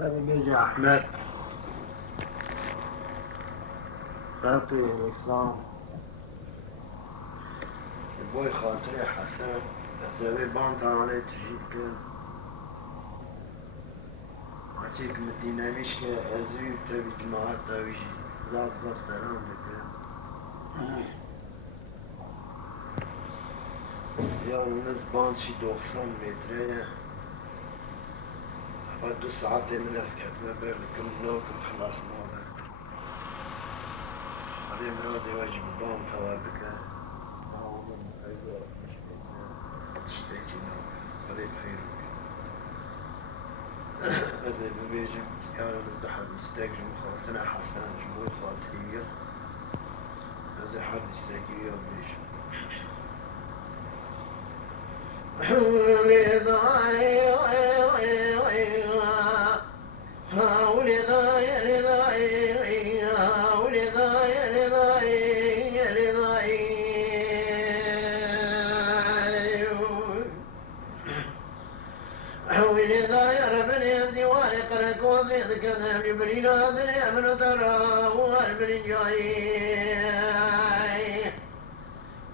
قال بيجي أحمد خاطي الإسلام بوي خاطري حسن أسوي بانت علي تجيك عشيك مدينة مش أزوي تبيك معاه تاويجي زاد زر سلام لك يا الناس بانشي 200 متر بعد 2 ساعات من اسكت ما بالكم نوكم خلصنا هذه مرازي واجب بام ثوابت له ما هو من أيضا مش تشتكي هذه بخير هذا بيجي كانوا نزدحر مستقرم خاصنا حسن جمهور خاطرية هذا حد يستقري بيش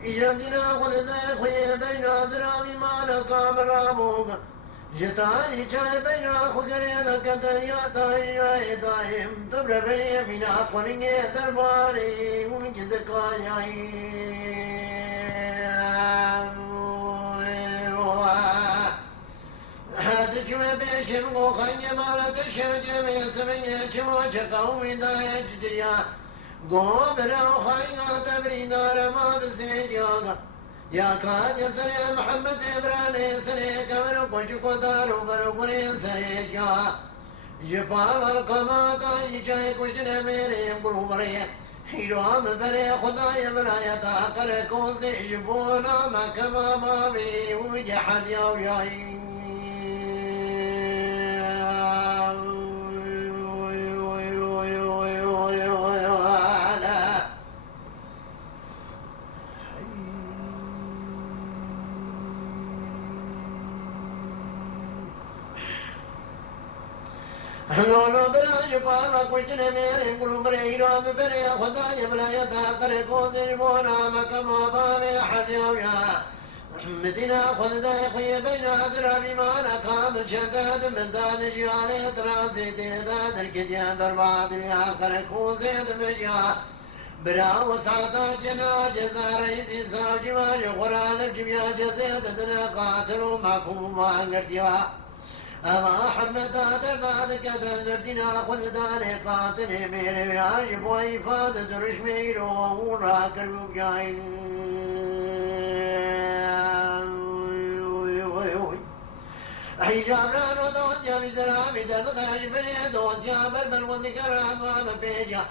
يجدنا خلنا خوي بين أدرامي ما نقام راموك جتاني جاي بين خجرنا كدنيا تاي دايم تبر بني من أقولني درباري وجد كاياي هذا جوا بيشم وخيم على تشجع يسمي شو قومي دا يجديا قومنا وخينا تبري نار ما بزيجانا يا كاد يسري محمد إبراهيم سري كمر كوشكو دارو برقري سري جا جفا القما تاي جاي كشنا ميري قلوبري حيرام بري خداي برايا تاقر كوزي جبونا ما كما ما بي وجحد يا وياي لولو بلا جبارا كشنا ميري قلوبري حيرام بري خداي برايا تاقر كوزي جبونا ما كما بابي حد يا وياي مدينة خلدا خوي بين أدرامي ما نقام شداد من دان جيالي درازي تهداد الكتيان برباد الآخر كوزيد مجا برا وسعدا جنا جزا رئيسي ساوجي مالي قرآن الجميع جزيد دنا قاتل ومعكوم وانقرديا أما حمد آدر داد كدن دردنا خلدان قاتل ميري عجب وإفاد درش ميلو وورا كربو جاين حجابنا ودون جامي درامي درغاش بني دون جابر بالمذكرات وما بيجا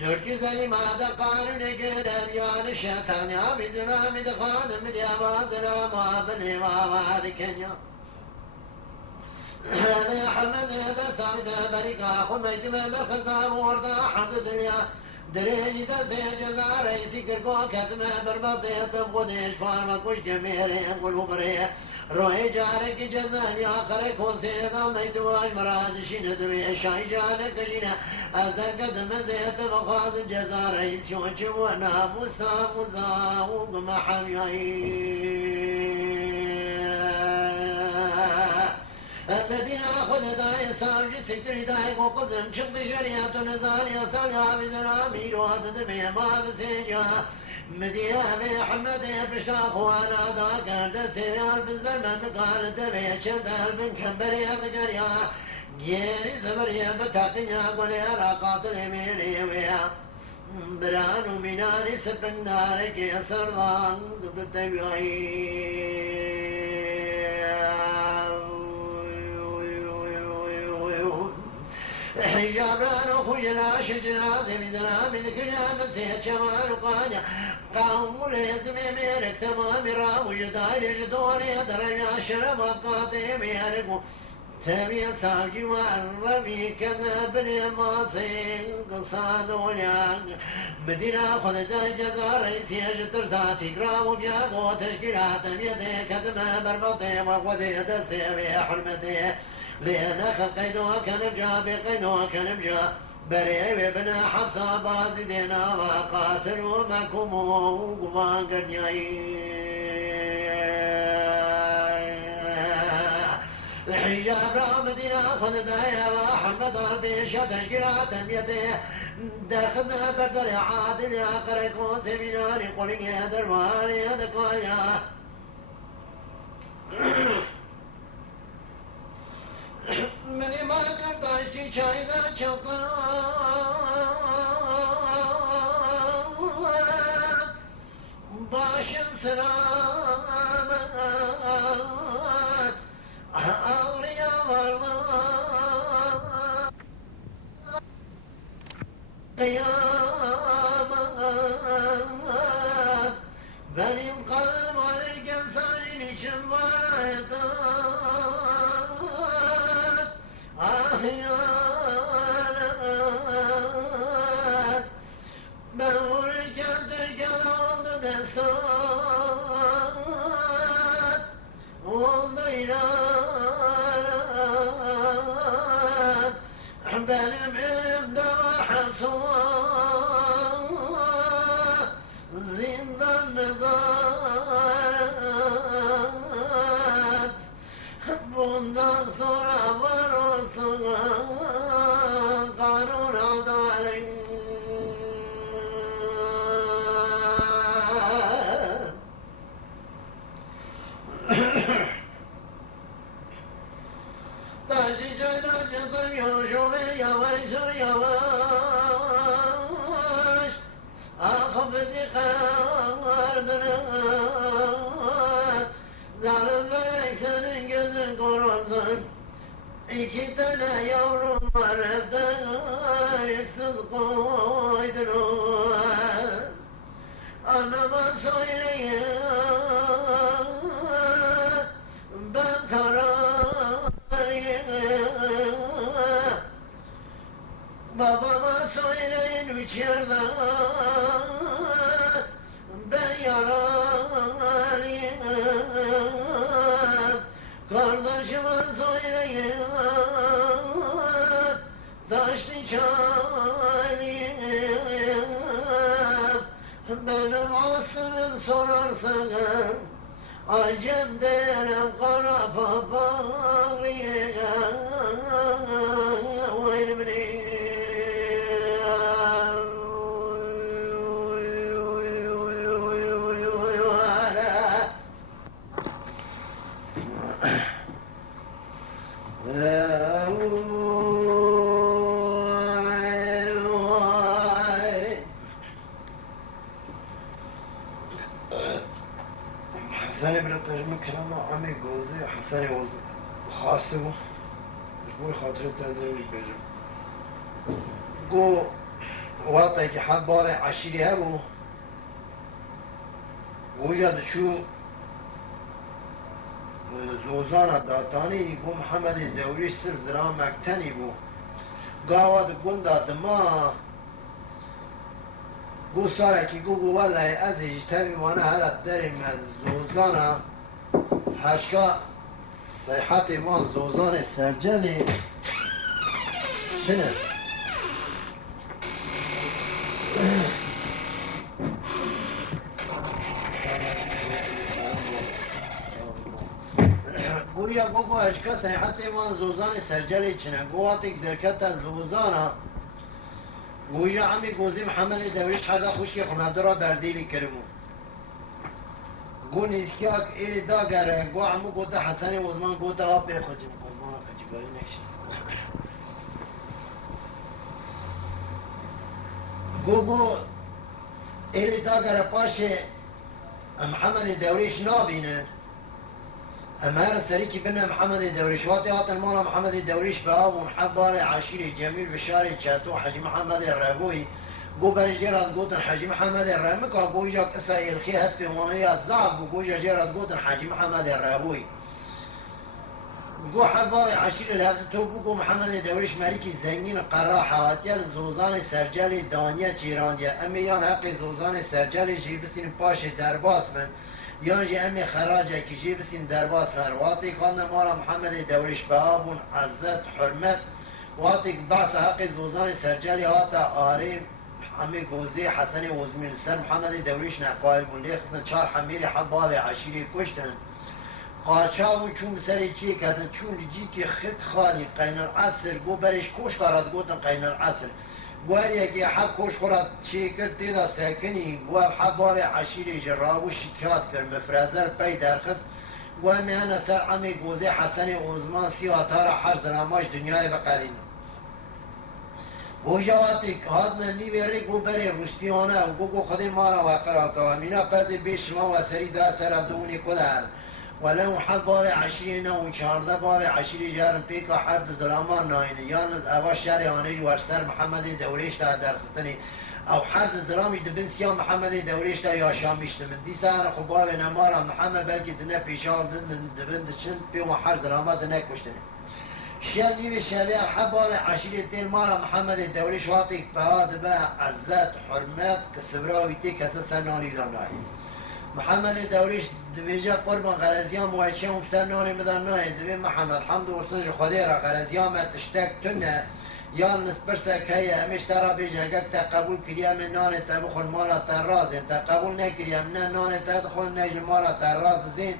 دركي زي ما دقانو نقرب يا الشيطان يا بدرامي دخادم ديابا دراما بني ما ذكنيا هذا حمد هذا سعيد بريكا خميت من الخزام وردا حد دنيا دريج دسي جزا رئيسي كركو كتمه بربطي تبغديش فارما كش جميري قلوب ريه روحي جارك جزاني آخرك وسيدا ميدواش مرازشين دوي شاي جانك جينا أزر قدم زيت مخاض جزا رئيس شوش وانا موسى مزاوق محميين المدينة خذ داي سامج سكري داي قدم شد شريعة نزاني أصلي عبد الأمير وهدد ما بسيجا مدينة محمد بشاق وانا ذاك دسيار بالزمن قال تبي شدار بن كبري أذكريا جيري زبريا بتاقيا قولي على قاتل ميري ويا برانو مناري سبن دارك يسر ضان قد تبعي حجابان وخجنا شجنا زمزنا من كلام سيد شمال قانا قاوم لازم ميرك تمام رام وجدال جدور يدريا شرب قاطي ميرك سامي ساجي والربي كذا بني ماصين قصاد وليان مدينة خذ جزار ريسي ترساتي قرام بياغو تشكيلات ميدي كدما بربطي وخذي دسي حرمتي لأن قيدها كنبجا بقيدها كنبجا بريء ابن حفصة بازدنا وقاتلوا معكم وقفا حجاب رامدنا خذ دايا وحمد بيشة تشكيلات يده دخلنا بردر عادل يا قريكون سميناري قولي يا درماني يا دقايا مني ما قرداشي شايدا شطا باشم سلامات أوريا مرضات قيامات بني القلب على الجسد شمايطات أحيانات بنور الجدر جلال دستات والضيلات benim elimde mahsur zindan mezat bundan sonra var olsun kanun adalet Taşı çayda çıktım yoşumu yavaş yavaş Akıbeti kardırır Zalim bey senin gözün korunsun İki tane yavrum var evde Yüksüz koydurur Anama söyleyin Ben Babama söyleyin üç yerde ben yaralıyım Kardeşime söyleyin taşlı çaylıyım Benim aslım sorarsanız Acem derim kara papağıya Vayrimni حسن ابن ترجمة كلامه عمي جوزي حسن خاصه بوي خاطر تنزل بيجم جو واطي كي حباري عشيري هبو وجد شو زوزانا داتاني يقو محمد الدوري سر زرا مكتني بو قاوات قندا دما گو سارکی گو والله از اجتماعی وانا هرات داریم از زوزانا حشکا صیحت وان زوزان سرجلی چنه؟ گویا گو حشکا صیحت وان زوزان سرجلی چنه گواتک درکت از زوزانا گویا عمی گوزی محمد دوریش حدا خوشکی خمده را بردیلی کرمو گو نیسکیاک ایلی دا گره گو عمو گوتا حسنی وزمان گوتا آب بخوچیم قربانا کجیگاری نکشید گو ایلی دا گره پاش محمد دوریش نابینه أمهر السريكي بنا محمد الدوريش واتي هاتن مالا محمد الدوريش باب ومحبار عشيري جميل بشاري شاتو حجي محمد الرابوي قو برجيرات قوتن حجي محمد الرامك وقو جاك اسا الخي هسفي ومانيات زعب وقو جاجيرات قوتن حجي محمد الرابوي قو حبار عشيري الهاتو قو محمد الدوريش مالكي الزنجين قراء حواتيا زوزان سرجالي دانيا جيرانديا أميان حقي زوزان سرجالي جيبسين باش درباس من یانجی امی خراجه کشی بسیم درباز فرواتی خانه مارا محمد دوریش به آبون عزت حرمت واتی بحث حق زوزان سرجلی هاتا آریم همه گوزه حسن وزمین سر محمد دوریش نقایل بون لیختن چار حمیل حباب عشیری کشتن قاچاو چون سری چی کردن چون جی که خط خالی قین العصر گو برش کوش قراد گوتن قین العصر گوهر یکی حب کوش قراد چی کرد دیدا ساکنی گوه حباب عشیری جرابو شکات کرد مفرزر پی درخست گوه میان سر عمی گوزه حسن عزمان سیاتار حر دراماش دنیای بقرین و جواتی که هادن نیوری گو بری روسپیانه و گو خودی مارا وقرا که و مینا پد بیش ما و سری دا سر ابدونی کدر ولو حب باب عشرین و چارده باب عشری جارم پیکا حرد ظلامان ناینه یانز اوا شریانه ورسر محمد دوریش تا درخستنی او حرد ظلامی دبن سیا محمد دوریش تا یا شامیشت من دیسا انا خباب نمارا محمد بلکی دنه پیشال دبن دچن پیو حرد ظلاما دنه کشتنی شیان نیوی شبیه حباب عشری تین مارا محمد دوریش واتی بهاد به عزت حرمت کسبراوی تی کسا سنانی دانایی محمد دوریش دویجا قربان غرزیان مویچه و سنانی مدان نایی دوی محمد حمد و سنج خودی را غرزیان تشتک تنه یا نسپرسه که همیش ترا بیجه اگر تا قبول کریم نان تا بخون مالا تا رازین تا قبول نکریم نه نان تا دخون نجل مالا تا راز زین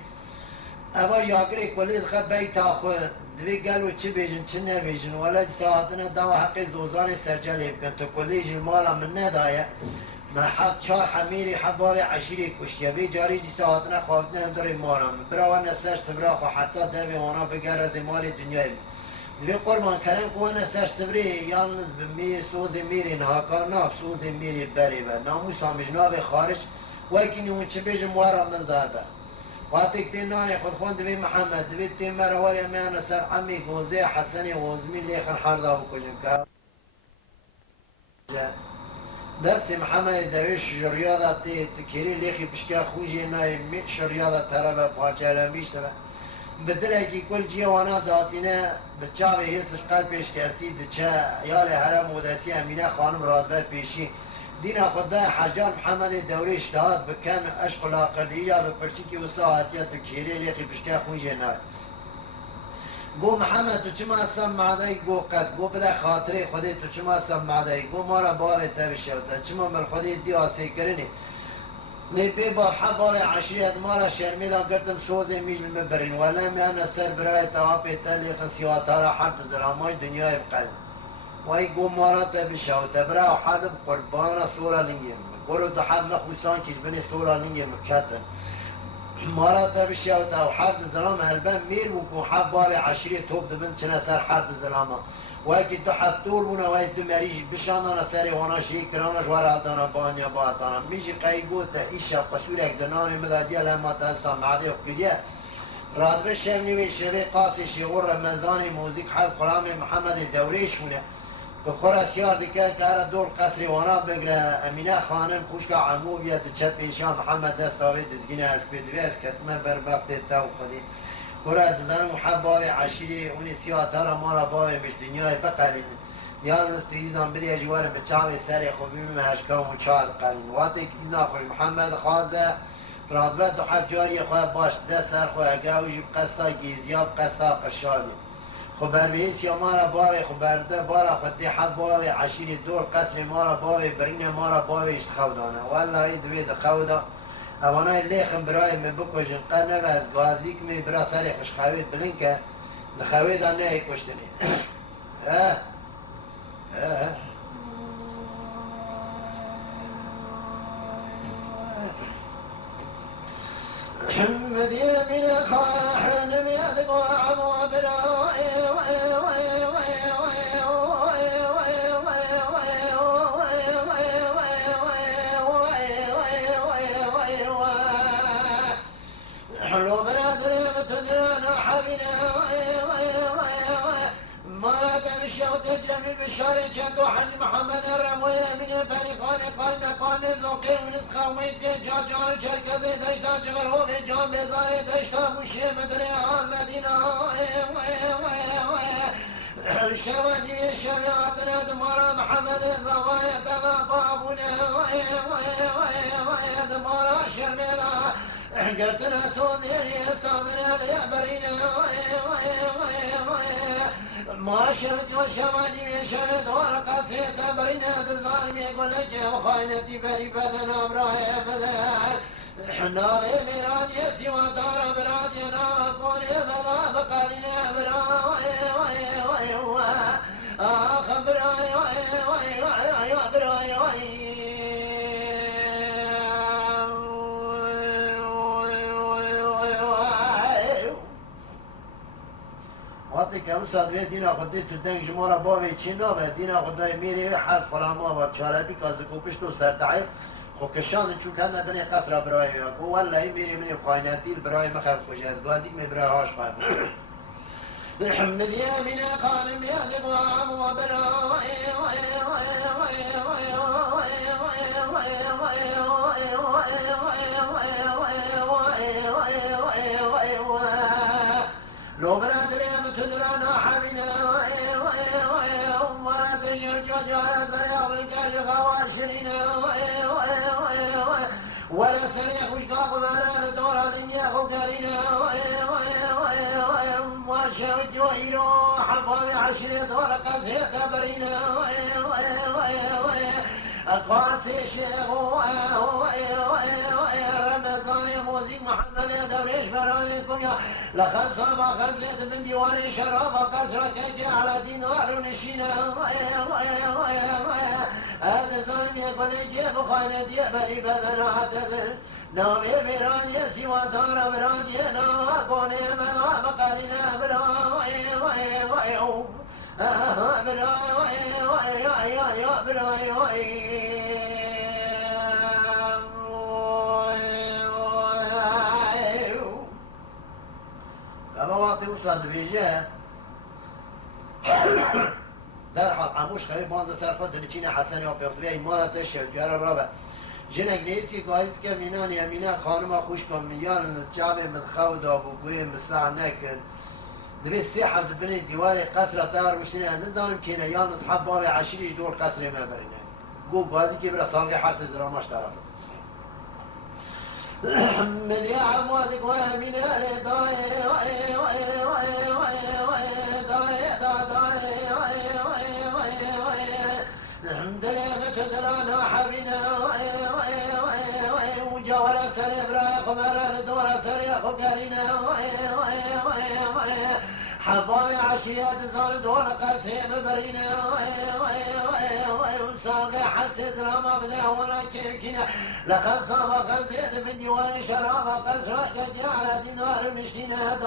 اول یاگری کلید خب بیتا خود دوی گلو چی بیجن چی نبیجن ولد ساعتنا دو حقی زوزان سرجلی بکن تو کلیج مالا من ندایه من حق چار حمیری حباب عشیری کشتیه بی جاری دی ساعتنا خوابتنا هم داری مالا من براوان نسر سبرا خو حتی دوی وانا بگرد مال دنیای دوی قربان کرم کوان نسر سبری یالنز بمیر سوز میری نهاکار ناف سوز میری بری و ناموس همش ناو خارج ویکنی اون چه بیجن مارا من دابه وقتی که نانی خود خوند دوی محمد دوی تیم مروالی میان سر عمی گوزه حسنی وزمی لیخن حردا بکشن که دست محمد دوی شریاده تی تکیری لیخی پشکه خوشی نای شریاده طرف پارچه لمیشته بدره که کل جیوانا داتینه بچاوه حسش قلبش کستی دچه یال حرم ودسی امینه خانم رادبه پیشی دین خدا حجان محمد دوری اشتهاد بکن عشق لاقردی یا بپرچی که وساعتیت و کیری لیقی پشکه خونجه نای گو محمد تو چما سمعدهی گو قد گو بده خاطره خودی تو چما سمعدهی گو مارا باوی تبشوتا چما من خودی دی آسی کرنی نبی با حبای عشریت مارا شرمیدان کردم سوزی میل مبرین ولی میان سر برای توابی تلیق سیواتارا حرف درامای دنیای بقلب وای گو مارا تبشو تبرا و حرب قربانا سورا لنگیم گرو دو حد نخوصان که بنی سورا لنگیم کتن مارا تبشو تا و حرب زلام هلبن میر بکن حب باب عشری توب دبن چنه سر حرب زلاما وای که دو حد طول بونه وای دو مریج بشاندانا سری وانا شیکرانش ورادانا بانیا باتانا میشی قیگو تا ایشا قصورک دنانی مدادی الهما تا انسان معده و کدیه رادبه شمنی شبه قاسی شیغور رمزانی موزیک حرب قرام محمد دوریشونه که خورا سیار دیگه که هر دور قصری وانا بگره امینه خانم خوشکا عمو بیاد چپ ایشان محمد دست آوید دزگینه از پیدوی از کتمه بر وقت تا خودی خورا دزان محباب عشیری اونی سیاتارا مارا باوی مش دنیای بقلین یالنس تو ایزان بدی اجوار بچاوی سری خوبیم مهشکا و مچاد قلین واتی که ایزان خوری محمد خوازه رادبه دو حب جاری خواه باش ده سر خواه اگاوی قصدا گیزیاب قصدا قشابی خو برمیس یا مارا باوی خو برده بارا خود دی حد باوی عشیری دور قصر مارا باوی برین مارا باوی اشت خودانه والله دوی ده خودا اوانای لیخم برای من بکشن قنه و از گازیک می برا سری خوش خوید بلین که ده خویدا نه کشتنی مدينة من خاحن بيدك وعمو برائي حلو بنادر متدرنا حبينا ما كان الشيخ تجري بالشارع شندو حج محمد الرموية من فريقان قال مقام ذوقي ونسخة وميتين جاجان شركة ديشتا جغره في جان بزاي ديشتا مشي مدري عن مدينة الشوادي شريعتنا دمارا محمد الزوايا تغابابنا دمارا شرميلا قلتنا سوديني استاذنا ليعبرينا ما شفت وشمالي من شفت ورقصيت برينا الظالم يقول لك وخاينتي بري بدنا براي بدا ناري مرادي سوى دار برادي نار كوني بلا بقالنا براي خبراي براي وقتی که اون صدوی دینا خودی تو دنگ جمورا باوی چی نامه دینا خدای میری حرف فلاما و چاربی که از کوپش تو سرتعیب خو کشان چون کنه بنی قصر برای کو والله میری منی خاینتی برای مخف خوش از گادی می برای هاش خواهم محمد يا من قال يا نظام لو براد اليوم تدرانا حبينا وما تجوج على الرجال غواشرنا ولا سريع وشقاق ما دور الدنيا وقارنا وشاوت وإلو حفاظ عشر دور قصير برينا قاسي الشيخ رمضان موزيك محمد دوريش برانيكم يا لخلصة ما خلصت من ديوان شراب قصرة كجي على دينار ونشينا هذا ظالم يقول يجيب خاندي بري بدنا عتذر نومي براني سوى دار براني ناكوني منا بقالنا براي لما واقعي وصل بيجاه درحل عموش خريب باند طرفات دلچين حسن و پیغتوی ایمانت شوکیار رابع جنگ نیستی که از که مینان یمینه خانم خوش کن میان جعب مدخو دابوگوی مسلع نکن دبي الساحة بني ديواري قصر طار مشتنا نظام كينا يا نصحاب بابي عشري دور قصر ما برينا قو قاضي كبرى صالح حرس دراماش طرف من يا عمودك ومن الحمد لله تدرانا حبينا وجاورا سريع برايق مرار دورا سريع قارينا حضاوي عشيات صار دور قاسم برينا وصار حسيت رما بدا ولا كيكنا لخلصة وخلصت من ديوان شراب قسرة جدي على دينار مشينا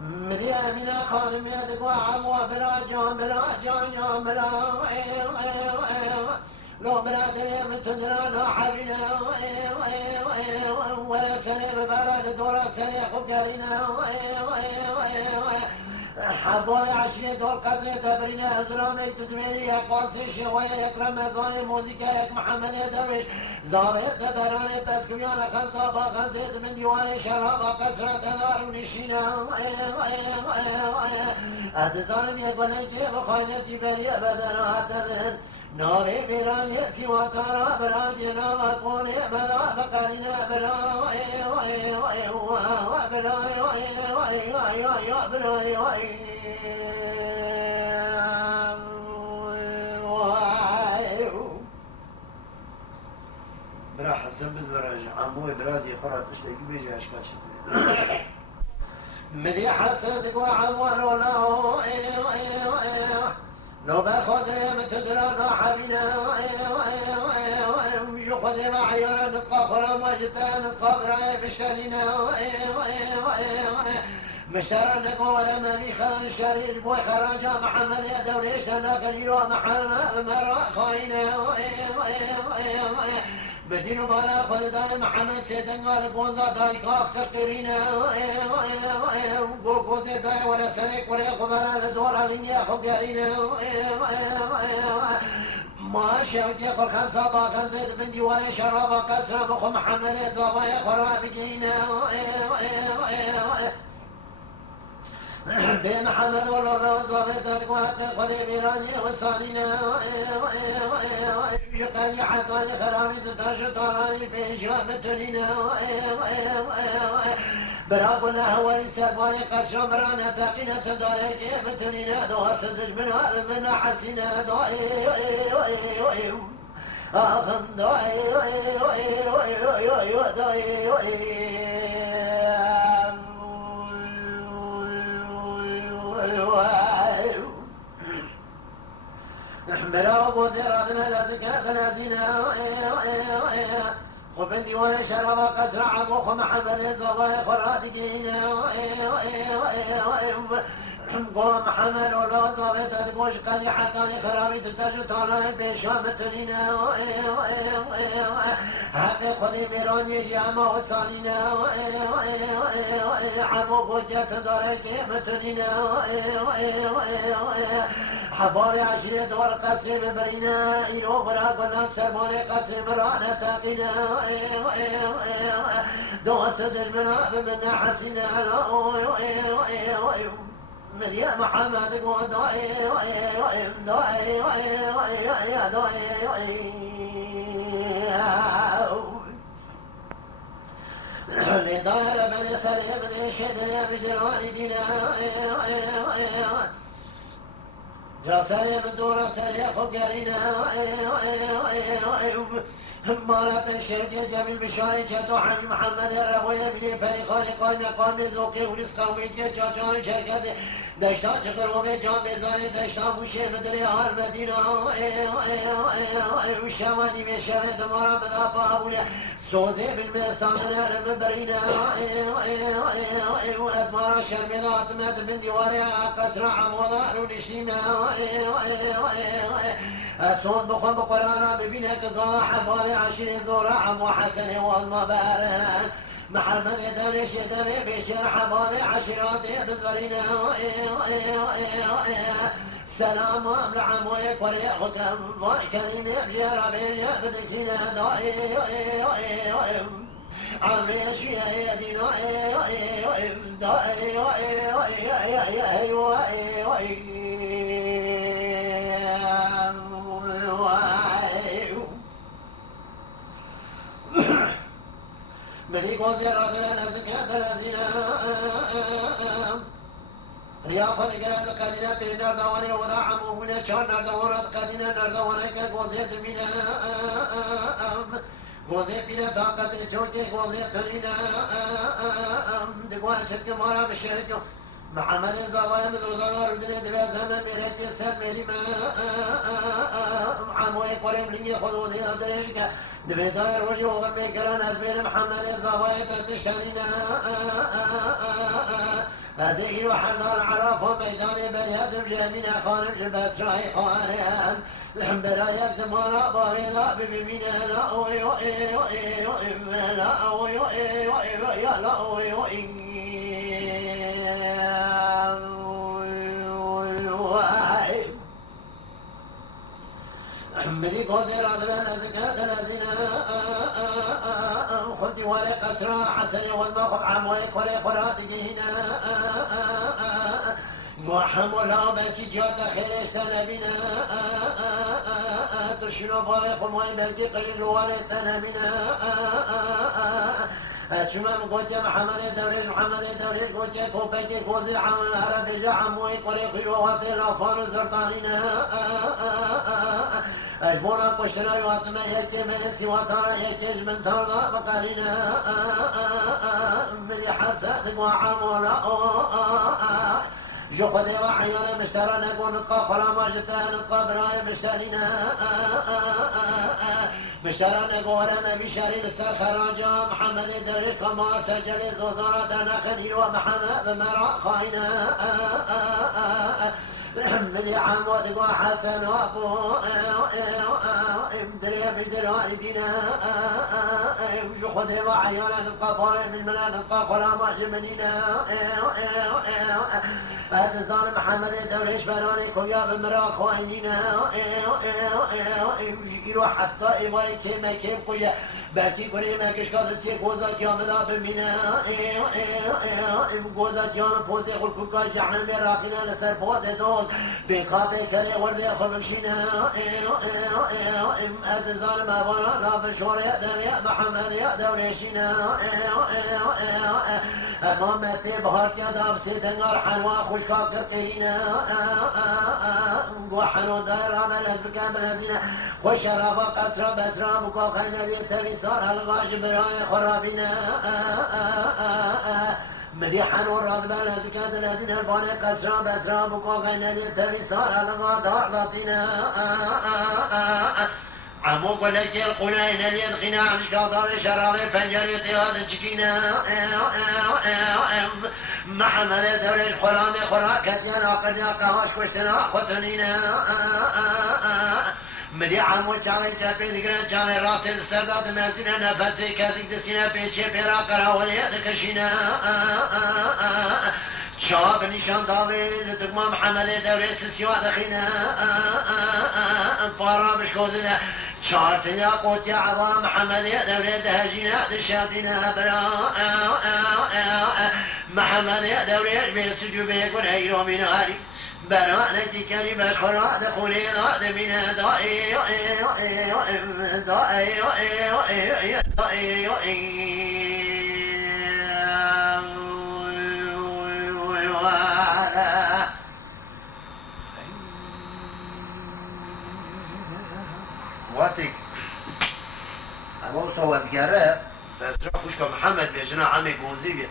مدينة خادم يدق وعمو براجون لو براد اليوم تدرانا حبنا ولا سنة براد دورا سنة خبقارنا حضايا عشرين دور قصري تبرينا أزرامي تدميري قاسي شوية يكرم مزاني موزيكا يك محمد درويش زاري تدراني تسكويانا خمسة باخذت من ديواني شرابا قصرة تنار ونشينا أتظالم يقول نجيب خاينتي بلي أبدا أعتذر ناري بلان يأتي وترى بلادنا وكوني بلا فقرنا بلا برا حسن بزرج عموي برادي خرط تشتكي بيجي أشكاش مدي حسنتك وعموان ولا لو باخذ متدرى حبينا يخذ معيرا نطقى خرام وجدان نطقى براي بشتانينا مشترى نقول ما بيخان الشرير بوي خراجا محمد يا دوريش انا قليلو محمد مرا خاينا بدينو بالا خذ داي محمد سيدن قال قوزا داي كاخ تقرينا قو داي ولا سريك ولا قبالا لدورا لنيا خبقارينا ما شوجي قل خمسة باقل زيد بن ديواني شرابا قسرا بخو محمد زابا يخورا بجينا به محمد والله وصابتك وحتى قدي بيراني وصالينا يقاني حتى خرامي تتاشو طالاني في شامتنينا براب الله ولساباني قشر برانا تاقينا تداري كيف تنينا دوها صدج من حسينا دوائي آخن دوائي نحمل أبو ذرادنا لزكاة نازينا وفي الديوان شرب قسرع أبوخ محمد الزوايا فرادقينا قوم محمد ولو ضابط تقوش قلي حتى خرابي تتجو طالع بشامتنينا حقي خذي ميراني جامع وصالينا حمو قوجة تداري كيمتنينا حبابي عشرين دور قصر مبرينا إلو براق ونان سرماني قصر مرانا تاقينا دوست دجمنا بمنا حسينا من يا محمد قول دعي دعي لدار بن سليم بن شدنا بجران دينا جا سليم دور سليم فقرنا مرات الشرق جميل بشاري جاتو عن محمد الرغوية بني فريقان قائم مقام ذوقي ورزق وميجة جاتوان شركة دشتا شكر وميجان بزاني دشتا بوشي مدري آل مدينة وشاماني بشامة دمارا مدافع أبولا سوزي بالمسان رم برينا وأدمارا شرميضات مد من ديوارها قسر عموضا ونشينا أسود بخون بقرانا ببينك ضاع حبابي عشرين زورا عمو حسن والمبارن محمد يدانش يداني بشير حبابي عشراتي بزورينا سلام أملعم ويكوري حكم وكريم يبجر بين يبدكنا دعي عمري أشياء يدينا دعي مني قوزي رضينا زكاة الذين رياضة قرأت قدنا في نردواني وضعموا من شان نردوانات قدنا نردواني كقوزي دمينا قوزي فينا طاقة الشوكي قوزي قرينا دقوان شك مارا بشهدو محمد الزوايا مدرزانا ردنا دبازانا ميرت يسال ميرما عموي قريم لنجي خذوذي أدريشك دبيداير وجه وغمي كران أزبير محمد الزوايا تتشترينا هذه وحنا العراف وميدان بياد جامين خانم جبس راي خانم الحمبرا يكتم رابا لا ببينا لا اوي اوي اوي اوي لا اوي اوي اوي يا لا اوي اوي حمدي قدر عذبنا زكاة الذين خذي ورق أسرى حسن والمخب عمويك ورق فراتجينا وحمولا بلكي جوات خيرستنا بنا ترشنو بارقم ويبلكي قليل ورثنا بنا شمام قوتي محمد دوري محمد دوري قوتي كوبيتي كوزي عربي جعموي قريقي وواتي الأفضل زرطانينا أجبونا قشنا يواتما يكتمن سواتانا يكتج من ترضى بقالينا مدي حساد وعمولا جو خذي وحيانا مشترى نقول نطقى خلا ما جتا نطقى براي مشترينا مشترى نقول ما بشاري نسال خراجا محمد دريش كما سجل زوزارة نخليل ومحمد بمرأ خاينا من عمود وحسن وابو امدري بدر والدينا جو خذي وحيانا نطقى فاري من منا نطقى خلا ما جمنينا هذا زان محمد دوريش براني كويا بمرا خوينينا يجيرو حتى إيواري كيما كيم كويا باكي كوري ما كشكاز تي كوزا كاملا بمينا گودا جان پوزی خود کوکا جهنم راقینا لسر پوز دوز بکافه کره ورده خبکشینا از ظالم ابانا راب شوره دنیا محمد یا دورشینا امام متی بهار کیا داب سی دنگار حنوا خوشکا کرکینا گو حنو دایر عمل از بکن بلدینا خوش شرافا قصرا بسرا بکا خیلی لیتوی سار حلقاش برای خرابینا مديحا وراد بلد كاد الذين الباني قسرا بسرا بقوا غين اليتوي صار لغا تعطينا عمو قلت القنين اليد غنى عن شاطر شراب فنجر طياد شكينا محمد دور الحرام خراكت يناقل يقاوش كشتنا خطنينا مديحا وشاوي شابي ذكرا شاوي راسي السردات مازينا نفسي كاثيك تسكينا بيتشي بيرا قراولي ذكشينا شاب نشان داوي لتقما محمد دوري سسيوا دخينا فارا بشكوزنا شارتنا يا قوت يا عظام محمد دوري دهجينا دشابينا برا محمد دوري بيسجو بيكون هيرو من هاري بنانتي كلمة خرا دخولي ضاد من دائي واتك أبو صوت جرى بس راح محمد بيجنا عمي جوزي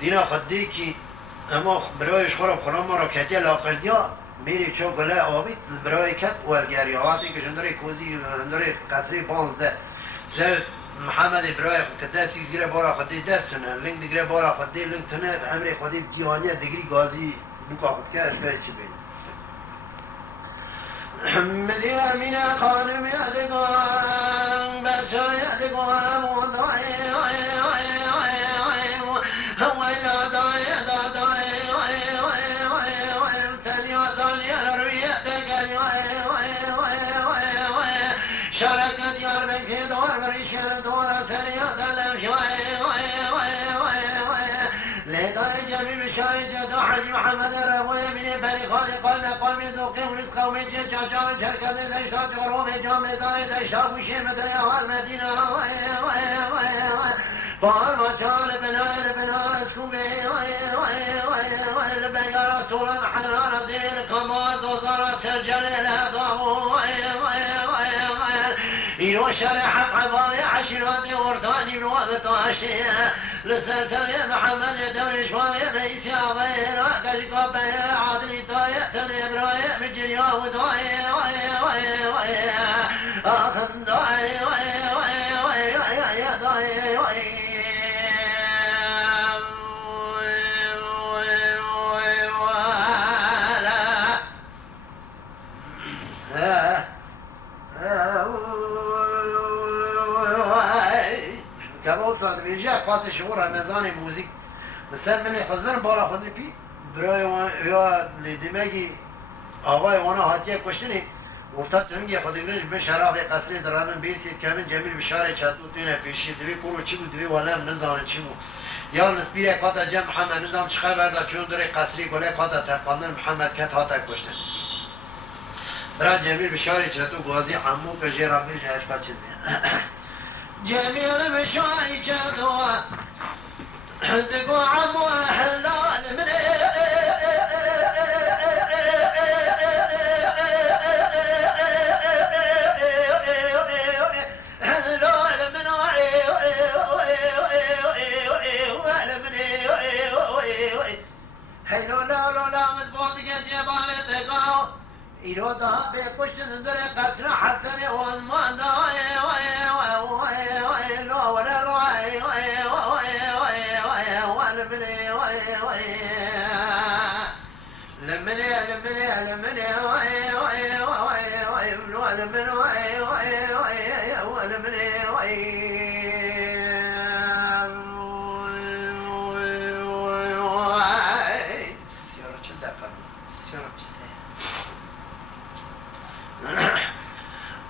دينا خديكي اما برایش خورم خورم ما را کتی لاقردیا میری چوکله آبید برای کت ولگریاواتی که شنداری کوزی شنداری قصری 15 سر محمد برای خود دستی گیره بارا خودی دستونه لنگ دیگره بارا خودی لنگ تونه امری خودی دیوانیه دیگری گازی مکافت کرش به چی بین مدی امینه خانم یادگان بسا یادگان موضوعی شاركت يا ربك في دور بريشان دور ثانية دلم لقاء جميل بشارة دو حج محمد ربوي من بني خالق قوم ذوقي ورزق قوم جاجار شركة ديشات وروم جامع داي ديشات وشيم دريا المدينة بار ما شال بنا سكوبي لبي يا رسول محنان دين كماز وزارة سرجل الهضام إلو شرحت عبامي عشراتي ورداني بلوابة عشية لسلسل يا محمد دوري شوامي ميسي عبير كشكوب بيا عادلي طايق تني برايق مجريا وداي آخم داي بيجي قاس شهور رمضان موزيك مثلا من خزن بارا خودی پی برای یا لدماغی آقای وانا هاتیه کشتنی گفتاد تونگی خودی گرنج به شراب قصری درامن بیسی کامل جمیل بشاره چاتو تینه پیشی دوی کورو چی بود دوی ولم نزانه چی بود یا نسبیره قاطع جمع محمد نظام چه خبر داد چون داره قصری گله قاطع تقاندن محمد کت هاتا کشتن برای جمیل بشاره چاتو گازی عمو که جرابی جهش بچه جميل مشاي جدوى دقو عمو حلال من حلال من حلو لا متبوطي قد يبالي تقاو إلو دا بيكوش تندر قصر حسن وزمان داي لو ولا راي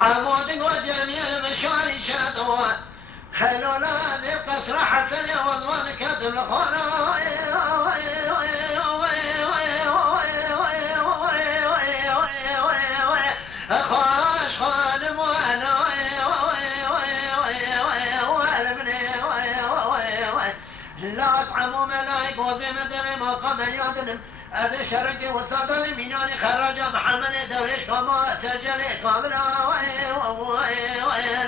عمودك وجميع المشاري شادوا حلولا ذي قصر حسن وضوان كتب لخوانا لا أطعموا ملايك وزمة مقام يادنم هذا شرق وصدر ميناني خرج محمد دوريش كما سجل كامرا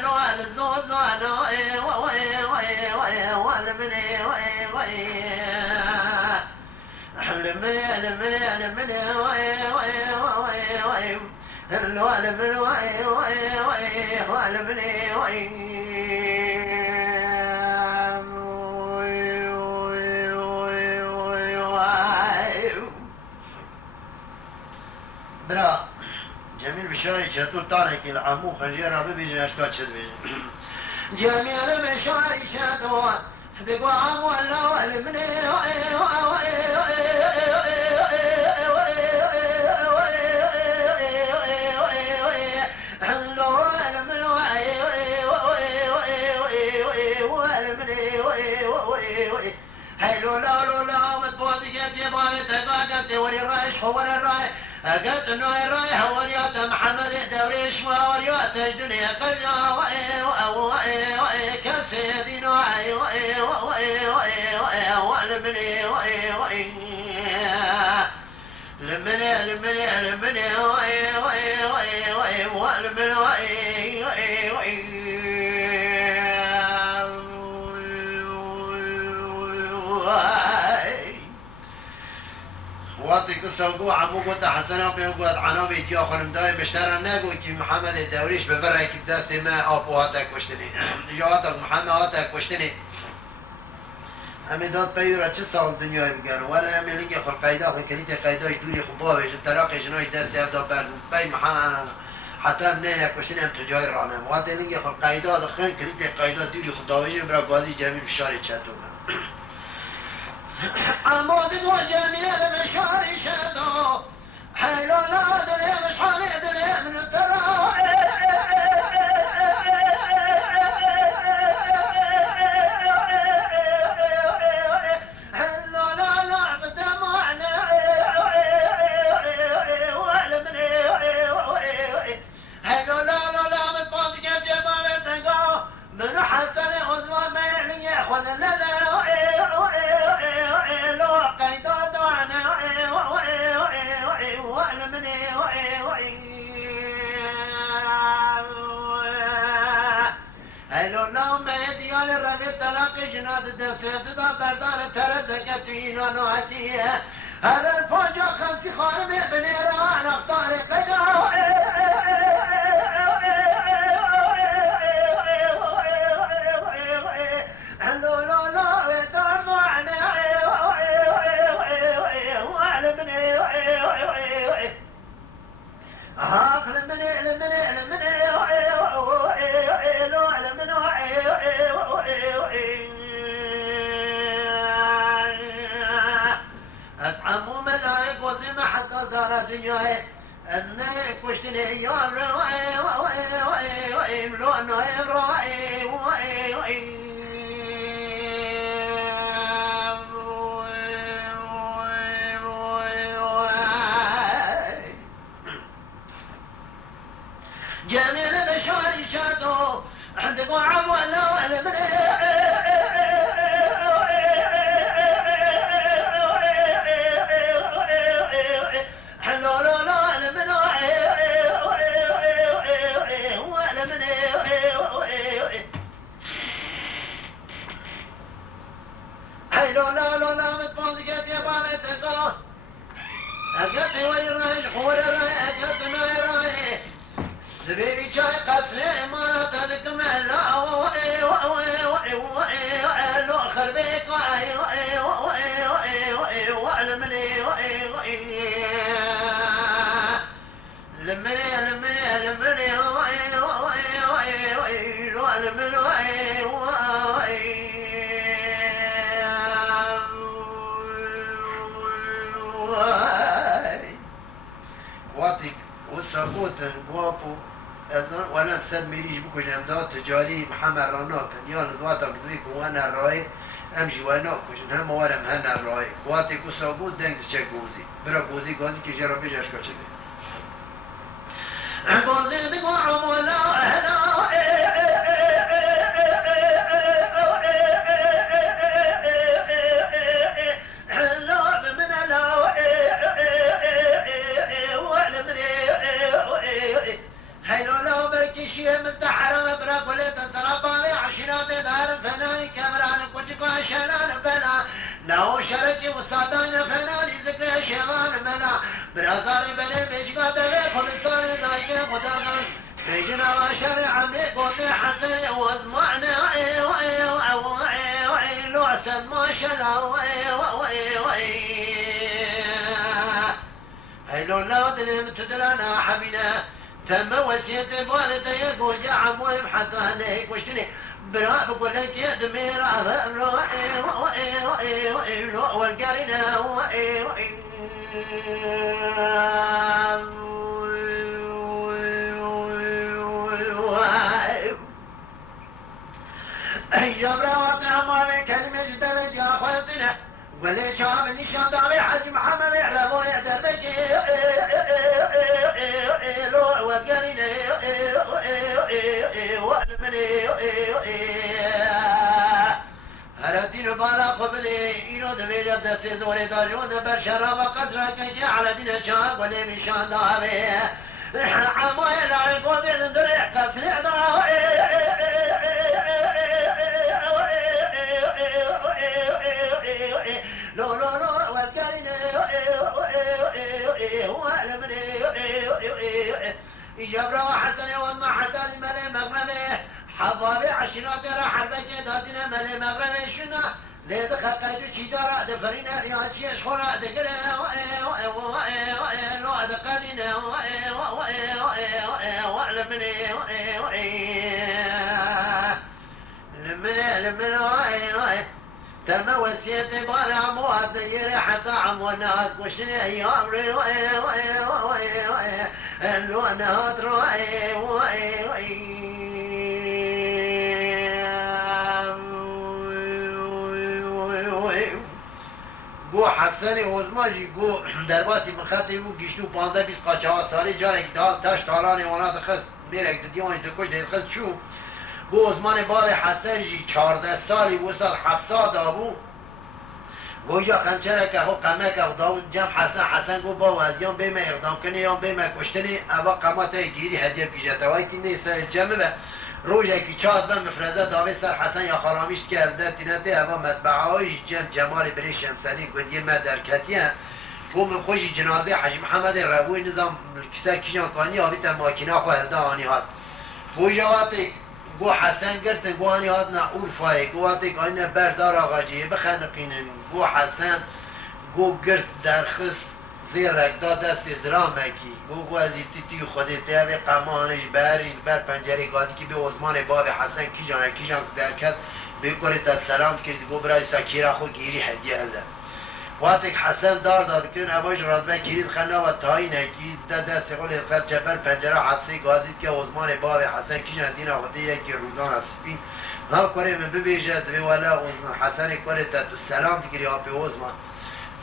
لوال الزوزان والمني برا جميل بشاري شاتو طارق العمو خجيرا ببيجي اشكال شد بيجي جميل بشاري شاتو دقوا عمو الله المني هلو لا لا لا متبوزي جدي بابي تقاقتي وري رايح هو الرايح قلت انه رايح وريات محمد دوريش ما وريات الدنيا قلنا كسيدي نوعي والمني لمني وقتی که سوگو عمو گفت حسنا پیام گفت عنا بیتی آخرم دای بشتر نگو که محمد دوریش ببره که دست ما آبو هاتا کشتنی یا هاتا محمد هاتا کشتنی همه داد پیورا چه سال دنیای بگن ولی همه لینگی خور قیدا خون کلیت قیدای دوری خوبا بیشن تراقی جنای دست افدا بردن پی محمد حتی هم نه کشتنی هم تجای رانم وقتی لینگی خور قیدا دخون کلیت قیدا دوری خدا بیشن برا گازی جمیل بشاری چطور عمود وجميل مشعر شدو حلو لا دري مشعر دري من الدراء حلو لا لا بدمعنا والمني حلو لا لا لا متبوط كيف جمال تقو من حسن عزوة ما يعني ياخذ لا جناد الدسيف دا قردان ترزكتين ونوعتيه هذا الفوجة خمسي خارمي بنيران اختاري قدر أسعمو ملايك وزيما حتى صار دنياي أزني كشتني أيام رأي ملون رأي جميل بشوي شادو عندك وعب ولا زبيبي جاي قصري ما تذكمل لو خربيك وعلمني لمني واتك والسابوت وابو وانا بسد ميريش بكو جمدات تجاري محمد راناك يا لدواتك دويك وانا الراي امشي وانا كوشن هم وارم هنا الراي واتك والسابوت دنگ چه گوزي برا گوزي که جرا بيجاش كوشده گوزي دقو عمولا هنا له شركي وسادان فنالي ذكر شيغان ملا برازاري بني بيشقا دغي خلصان دايك مدرغن بيجنا شرع بيقوتي حسن وزمعنا لو أسد ما شلا هيلو لا دلم تدلنا حبينا تم وسيت بوالد يقول يا عمو حتى هنيك واشتري برا بقول لك يا دميرة روح والقرينة جبرا وقع ما كلمة جدرج يا أخواتنا وليش عامل نشان دعوي حاج محمد يعلموا يعتبك وقالين وعلمني هردين بالا قبلي إنو دبيل يبدأ دوري دارجون برشرا وقصرا كي على دين شاق ولي نشان دعوي عموي لعي قوضي دندري قصري لو والقارين جبرا حتى يوم ما حتى الملي مغربي حضابي عشرات راح البيت داتنا ملي مغربي شنا ليه دخل شي دارا دفرينا يا شي شخورا دقرا لو دقالنا وعلمني لمن تم وسيت بال عموات يري حتى عمونات وشني ايام لو نهات گو حسنی وزماجی گو درباسی مخطی بو گشتو 15-20 قاچاوا سالی جارک دال تاش تالانی وانا دخست میرک دیوانی دکوش دخست شو گو عثمان باب حسن جی 14 سالی وصل 7 دابو گویا خنچره که هو قمه که داود جم حسن گو با وزیان بیمه اقدام کنی یا بیمه کشتنی اوا قماته گیری هدیه بیجتوایی که نیسه جمعه به روزه که چاد به مفرده داوی سر حسن یا خرامیش کرده تینته اوا مطبعه های جمال بری شمسنی گوندی مدرکتیه قوم خوشی جنازه حاج محمد روی نظام کسر کشان کانی آبیت ماکینا خو هلده آنی هات بوجواتی گو حسن گرتن گو آنی هات نا اورفای گو آتی که آنی بردار آقا جیه بخنقینن گو حسن گو گرت درخست زیرک دا دست درامکی گو از تیتی خودی تیوی قمانش بری بر پنجره گازی که به عثمان باب حسن کیجان درکت بکره تا سلام کرد گو برای سکیره خو گیری هدیه هده وقتی حسن داد کن اباش رادبه کلید خنا و تاینه کی دست قول خد چپر پنجره حبسه گازید که عثمان باب حسن کیجان دینا خودی یکی رودان اسپین ها کره من ببیجد به ولا حسن کره تا سلام بگیری ها به عثمان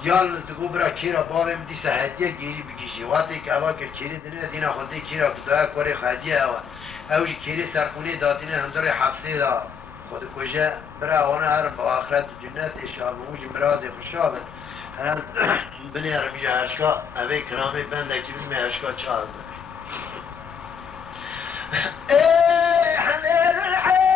یال دگو برا کیرا بابم دیسه هدیه گیری بکشی وقتی که اوا که کیری دنه دینا خودی کیرا کدوه کره هدیه اوجی کیری سرخونی دادینه هندور حبسه دا خود کجه برا آنه هر با آخرت جنت اشاب موجی براز خوشابه هران بنی رمیجه هرشکا اوه کرامی بنده که بزمی هرشکا چال ای حنیر الحی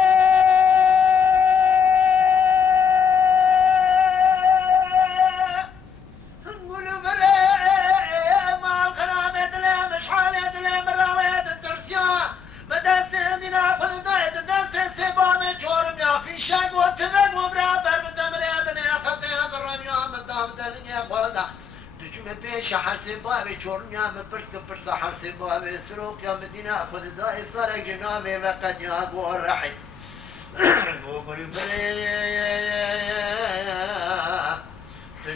پیش حرس بابی چورنیا بپرس حرس بابی سروق یا مدینه خود دای سارک جنابی وقت یا گو رحی گو گوری بری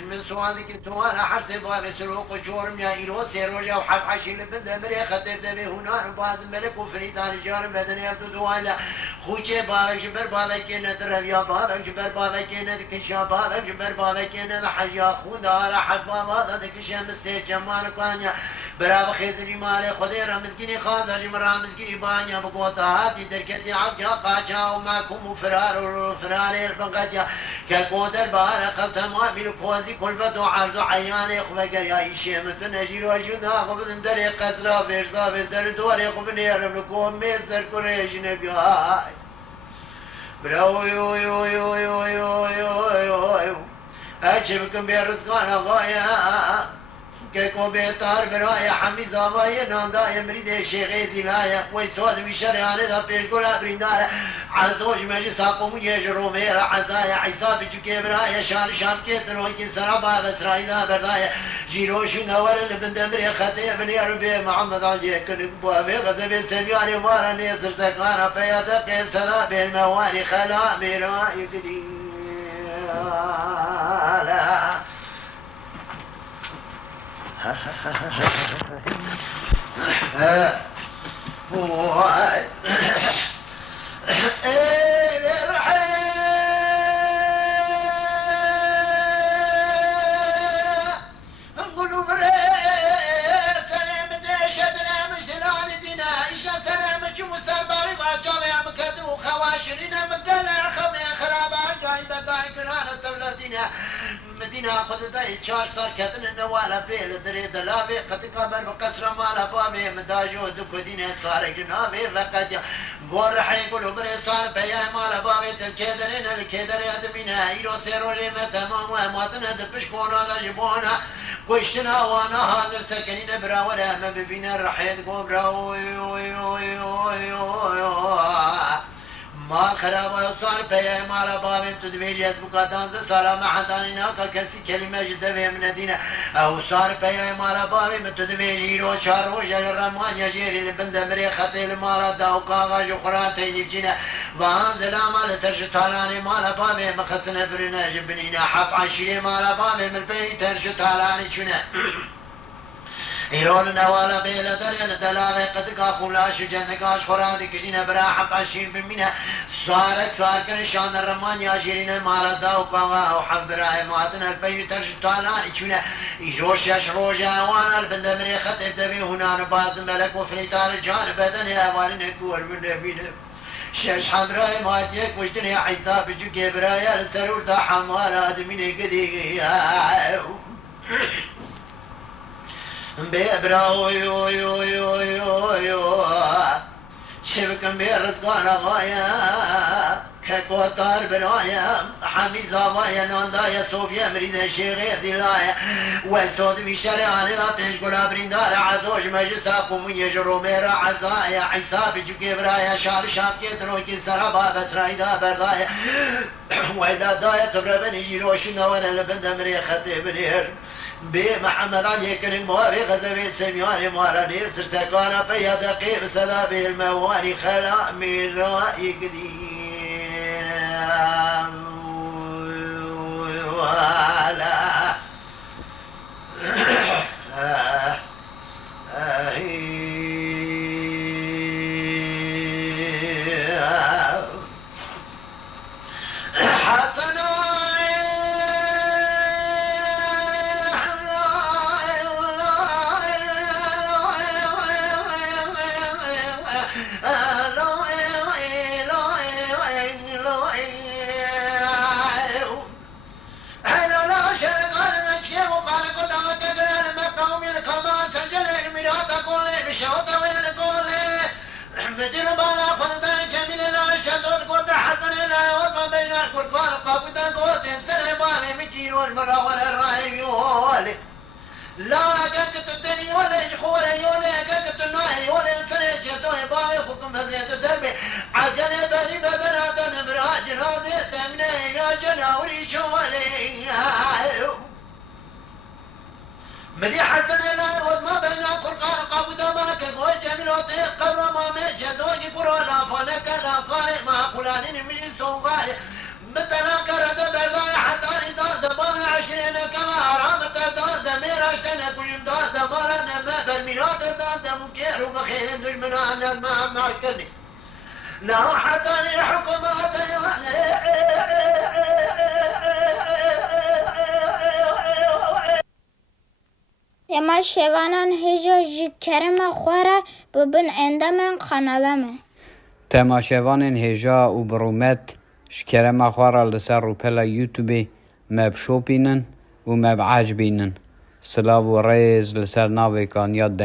من سوالی که سوال حرس بابی سروق و چورنیا ایرو سیروجا و حق حشی لبنده مری خطیب دبی هنان باز ملک و فریدان جار بدنی ابدو دوالا خوچه بابک جبر بابک ندر یا بابک جبر بابک ندکشیا بابک جبر بابک ندحجیا خدا راحت بابا دکشیا مستی جمان کانیا برا خیزری مال خودی رمزگیری خاضر مرامزگیری بانیا بگوتا هاتی درکتی عبجا قاچا و ماکم و فرار رفقاتیا که قدر بار قلتم وابیل کوزی کلفت و عرض و عیان اخوگر یا ایشی متن اجیر و جندا قبضن در قصرا فرزا در دور قبنی رملکو میزر کره جنبی های براوی أجبكم برزقنا غاية كيكو بيتار برايا حميزة غاية ناندا يمريد شيخي دلايا ويسود بشريان ذا بيرقلا برندايا عزوج مجلس قوم يجرو ميرا عزايا عيسى بجوكي برايا شان شام كيتنو يكين سرابا بسراي ذا بردايا جيروش نوال لبن دمري خطي بن يربي محمد علي كن بوابي غزبي سمياني وارا نيسر تكانا فياتا قيم سلا بالمواني خلا ميرا يكدي مدينة خذ ذي شار صار كتن النوال في دريد لابي قد كبر بقصر مال بابي مداجو دك دينا صار جنابي فقد قول رح يقولوا بري صار بيا مال بابي الكدرين الكدر يدمينا يرو سيرو لي تمام وماتنا دبشكون هذا جبونا وشنا وانا هذا سكنين برا ولا ما ببينا رح يقول برا ما خراب صار بيا مال بابي تدبيج يسبقاتان صار ما حدانينا كسي كلمة جدا من الدين أو صار بيا مال بابي تدبيج يرو شارو جل رمان يجري لبند مري خطيل مال داو كاغا جقرات يجينا وانزل مال ترجتالاني مال بابي مخسنا برنا جبنينا حق عشري مال بابي من بيت ترجتالاني شنا إيرون نوالا بيلا دريان دلاغي قد قاقو لاش جنقاش خرادي كجينا برا حق عشير بمينا صار كنشان الرمان ياجيرين مالا داو قاقا وحب براي معتنا البيو ترجتالاني چونا يجوش يشروجا وانا البندمري خطب دبي هنا نباز ملك وفريتال الجانب بدني اوالي نكور من نبينا شش حمراء ماديك وجدني عيسى بجوكي برايا السرور دا حمارا دميني قديقي بيبرا شبكم برزقانا غايا كوتار بنايا حميزة وايا ناندايا صوفيا مريد شيغي دلايا والسود بشريان لا بيشقلا برندار عزوج مجلس قوم يجرو ميرا عزايا عيسى بجوكي برايا شار شاكي تروكي سرابا بسرايدا بردايا وإلا دايا تبربني جيروشنا وانا لبند مري خطي بنير بمحمد علي كريم موافي غزبي سمياني ماراني سرتكانا فيا دقيق سلابي المواني خلا من رأي قديم ولا لا قدت الدنيا ولا يخولي ولا قدت الناحي ولا سنة جدوه باوي حكم هزيت الدربي عجل بني بدرات نمراج هذه تمني يا جناوري شوالي مدي حسن لا يود ما بينا قرقان قابودا ما كبوي جميل وطيق قبر ما مجدوه قرونا فنك لا قارئ ما قلانين من سوغالي مثلا كرد برداي حتى إذا زمان 20 كما حرامة داد ميرا كان كل داد مرنا ما بالميلاد داد مكير ومخير دجمنا أن الماء معشكني لا حتى الحكومات يما شوانان هجا جي كرم خوارا ببن عندما خنالمه تماشوانان هجا و برومت شكرا خوارا لسر روپلا يوتيوبي مب شوبينن و مب عجبينن سلاو و ريز لسر ناوي كان ياد